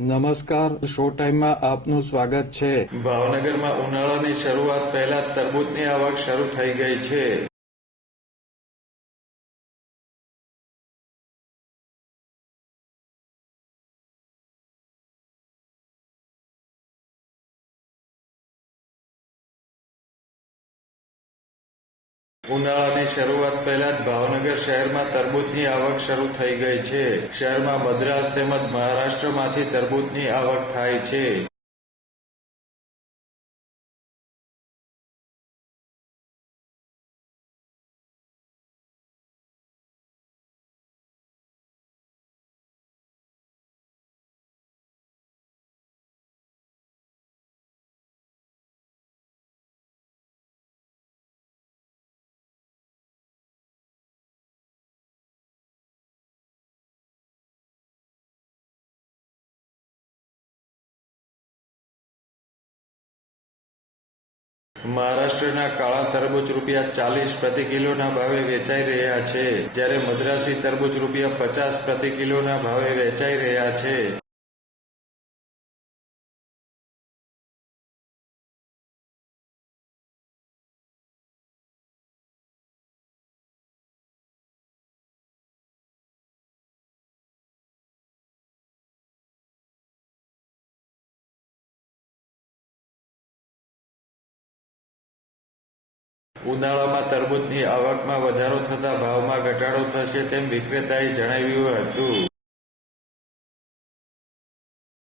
નમસ્કાર શો ટાઈમમાં આપનું સ્વાગત છે. ભાવનગરમાં ઉનાળાની શરૂઆત પહેલા તરબૂચની આવક શરૂ થઈ ગઈ છે. ઉનાળાની શરૂઆત પહેલા જ ભાવનગર શહેરમાં તરબૂચની આવક શરૂ થઈ ગઈ છે. શહેરમાં મદ્રાસ તેમજ મહારાષ્ટ્રમાંથી તરબૂચની આવક થાય છે. મહારાષ્ટ્રના કાળા તરબૂચ રૂપિયા ચાલીસ પ્રતિ કિલોના ભાવે વેચાઈ રહ્યા છે. જ્યારે મદ્રાસી તરબૂચ રૂપિયા પચાસ પ્રતિ કિલોના ભાવે વેચાઈ રહ્યા છે. ઉનાળામાં તરબૂચની આવકમાં વધારો થતા ભાવમાં ઘટાડો થશે તેમ વિક્રેતાએ જણાવ્યું હતું.